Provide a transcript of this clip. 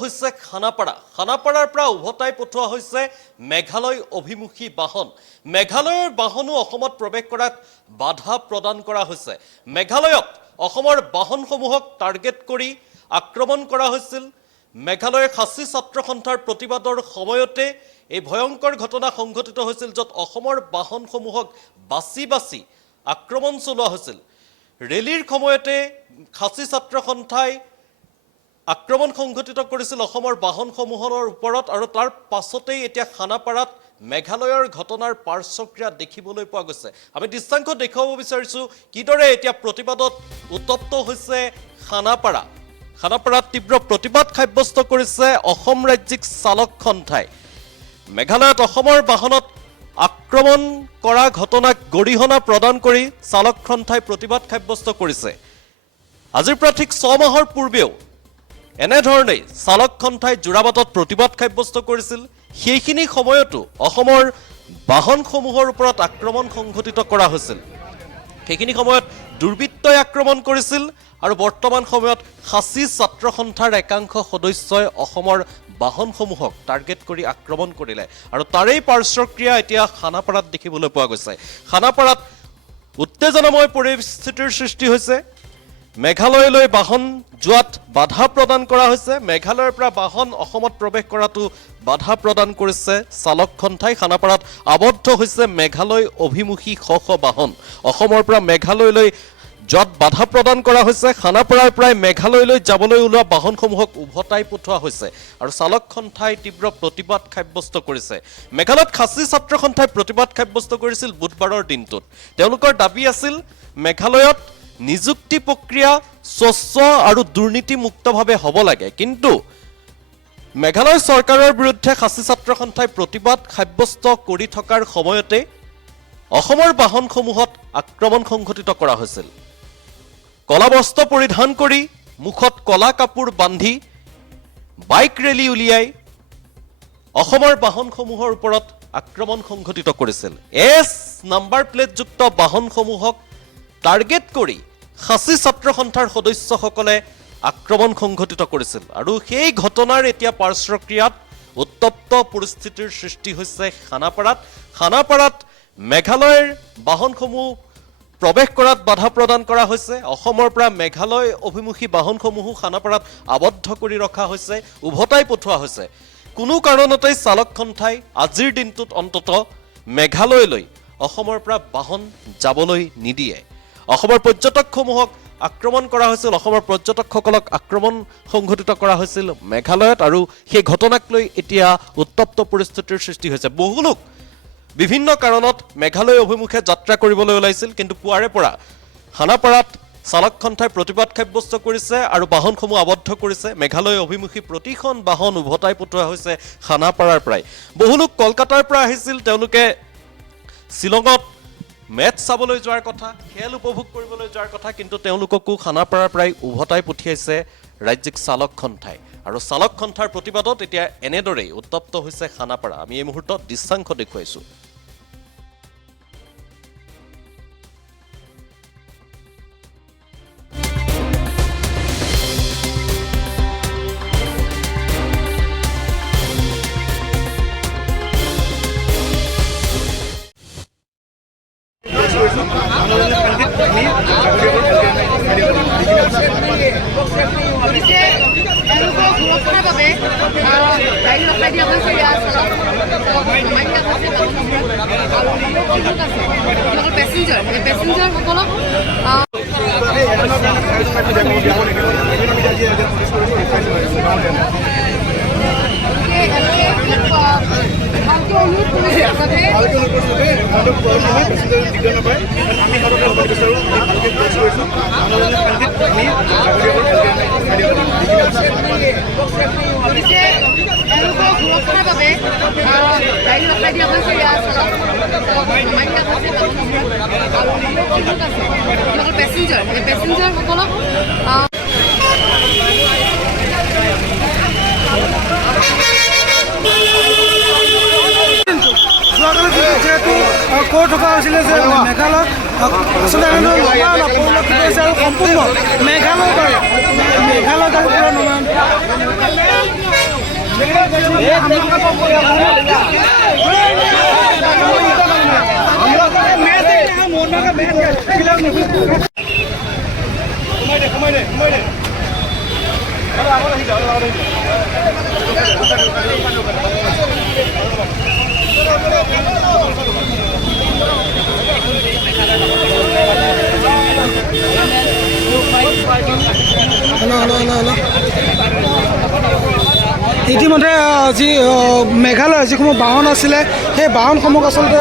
হৈছে খানাপাৰাৰ পৰা উভতাই পঠোৱা হৈছে মেঘালয় অভিমুখী বাহন। মেঘালয়ৰ বাহনো অসমত প্ৰৱেশ কৰাত বাধা প্ৰদান কৰা হৈছে। মেঘালয়ত অসমৰ বাহনসমূহক টাৰ্গেট কৰি আক্ৰমণ কৰা হৈছিল। মেঘালয়ৰ খাচী ছাত্ৰ সন্থাৰ প্ৰতিবাদৰ সময়তে এই ভয়ংকৰ ঘটনা সংঘটিত হৈছিল, য'ত অসমৰ বাহনসমূহক বাছি বাছি আক্ৰমণ চলোৱা হৈছিল। ৰেলীৰ সময়তে খাচী ছাত্ৰ সন্থাই আক্ৰমণ সংঘটিত কৰিছিল অসমৰ বাহনসমূহৰ ওপৰত, আৰু তাৰ পাছতেই এতিয়া খানাপাৰাত মেঘালয়ৰ ঘটনাৰ পাৰ্শ্বক্ৰিয়া দেখিবলৈ পোৱা গৈছে। আমি দৃশ্যাংশ দেখুৱাব বিচাৰিছোঁ কিদৰে এতিয়া প্ৰতিবাদত উত্তপ্ত হৈছে খানাপাৰাত তীব্ৰ প্ৰতিবাদ সাব্যস্ত কৰিছে অসম ৰাজ্যিক চালক সন্থাই। মেঘালয়ত অসমৰ বাহনত আক্ৰমণ কৰা ঘটনাক গৰিহণা প্ৰদান কৰি চালক সন্থাই প্ৰতিবাদ সাব্যস্ত কৰিছে। আজিৰ পৰা ঠিক 6 মাহৰ পূৰ্বেও এনেধৰণেই চালক সন্থাই যোৰাবাটত প্ৰতিবাদ সাব্যস্ত কৰিছিল। সেইখিনি সময়তো অসমৰ বাহনসমূহৰ ওপৰত আক্ৰমণ সংঘটিত কৰা হৈছিল। সেইখিনি সময়ত দুৰ্বৃত্তই আক্ৰমণ কৰিছিল, আৰু বৰ্তমান সময়ত খাচী ছাত্ৰ সন্থাৰ একাংশ সদস্যই অসমৰ বাহনসমূহক টাৰ্গেট কৰি আক্ৰমণ কৰিলে, আৰু তাৰেই পাৰ্শ্বক্ৰিয়া এতিয়া খানাপাৰাত দেখিবলৈ পোৱা গৈছে। খানাপাৰাত উত্তেজনাময় পৰিস্থিতিৰ সৃষ্টি হৈছে। মেঘালয়লৈ বাহন যোৱাত বাধা প্ৰদান কৰা হৈছে। মেঘালয়ৰ পৰা বাহন অসমত প্ৰৱেশ কৰাটো বাধা প্ৰদান কৰিছে চালক সন্থাই। খানাপাৰাত আবদ্ধ হৈছে মেঘালয় অভিমুখী শ বাহন। অসমৰ পৰা মেঘালয়লৈ যোৱাত বাধা প্ৰদান কৰা হৈছে। খানাপাৰাৰ পৰাই মেঘালয়লৈ যাবলৈ ওলোৱা বাহনসমূহক উভতাই পঠোৱা হৈছে, আৰু চালক সন্থাই তীব্ৰ প্ৰতিবাদ সাব্যস্ত কৰিছে। মেঘালয়ত খাচী ছাত্ৰ সন্থাই প্ৰতিবাদ সাব্যস্ত কৰিছিল বুধবাৰৰ দিনটোত। তেওঁলোকৰ দাবী আছিল মেঘালয়ত নিযুক্তি প্ৰক্ৰিয়া স্বচ্ছ আৰু দুৰ্নীতিমুক্তভাৱে হ'ব লাগে, কিন্তু মেঘালয় চৰকাৰৰ বিৰুদ্ধে খাচী ছাত্ৰ সন্থাই প্ৰতিবাদ সাব্যস্ত কৰি থকাৰ সময়তে অসমৰ বাহনসমূহত আক্ৰমণ সংঘটিত কৰা হৈছিল। কলা বস্ত্ৰ পৰিধান কৰি মুখত কলা কাপোৰ বান্ধি বাইক ৰেলী উলিয়াই অসমৰ বাহনসমূহৰ ওপৰত আক্ৰমণ সংঘটিত কৰিছিল। এছ নাম্বাৰ প্লেটযুক্ত বাহনসমূহক টাৰ্গেট কৰি খাচী ছাত্ৰ সন্থাৰ সদস্যসকলে আক্ৰমণ সংঘটিত কৰিছিল, আৰু সেই ঘটনাৰ এতিয়া পাৰ্শ্বক্ৰিয়াত উত্তপ্ত পৰিস্থিতিৰ সৃষ্টি হৈছে খানাপাৰাত মেঘালয়ৰ বাহনসমূহ প্ৰৱেশ কৰাত বাধা প্ৰদান কৰা হৈছে। অসমৰ পৰা মেঘালয় অভিমুখী বাহনসমূহো খানাপাৰাত আবদ্ধ কৰি ৰখা হৈছে, উভতাই পঠোৱা হৈছে। কোনো কাৰণতেই চালক সন্থাই আজিৰ দিনটোত অন্তত মেঘালয়লৈ অসমৰ পৰা বাহন যাবলৈ নিদিয়ে। অসমৰ পৰ্যটকসমূহক আক্ৰমণ কৰা হৈছিল, অসমৰ পৰ্যটকসকলক আক্ৰমণ সংঘটিত কৰা হৈছিল মেঘালয়ত, আৰু সেই ঘটনাক লৈ এতিয়া উত্তপ্ত পৰিস্থিতিৰ সৃষ্টি হৈছে। বহু লোক বিভিন্ন কাৰণত মেঘালয় অভিমুখে যাত্ৰা কৰিবলৈ ওলাইছিল, কিন্তু পুৱাৰে পৰা খানাপাৰাত চালক সন্থাই প্ৰতিবাদ সাব্যস্ত কৰিছে আৰু বাহনসমূহ আবদ্ধ কৰিছে। মেঘালয় অভিমুখী প্ৰতিখন বাহন উভতাই পঠোৱা হৈছে খানাপাৰাৰ পৰাই। বহু লোক কলকাতাৰ পৰা আহিছিল, তেওঁলোকে শ্বিলঙত মেচ চাবলৈ যোৱাৰ কথা, খেল উপভোগ কৰিবলৈ যোৱাৰ কথা, কিন্তু তেওঁলোককো খানাপাৰাৰ পৰাই উভতাই পঠিয়াইছে ৰাজ্যিক চালক সন্থাই। আৰু চালক সন্থাৰ প্ৰতিবাদত এতিয়া এনেদৰেই উত্তপ্ত হৈছে খানাপাৰা। আমি এই মুহূৰ্তত দৃশ্যাংশ দেখুৱাইছোঁ। যেহেতু কৈ থকা হৈছিলে যে মেঘালয়ত আচলতে পৰিলক্ষিত হৈছে, আৰু সম্পূৰ্ণ মেঘালয়ত আৰু পুৰা ইতিমধ্যে যি মেঘালয় যিসমূহ বাহন আছিলে সেই বাহনসমূহ আচলতে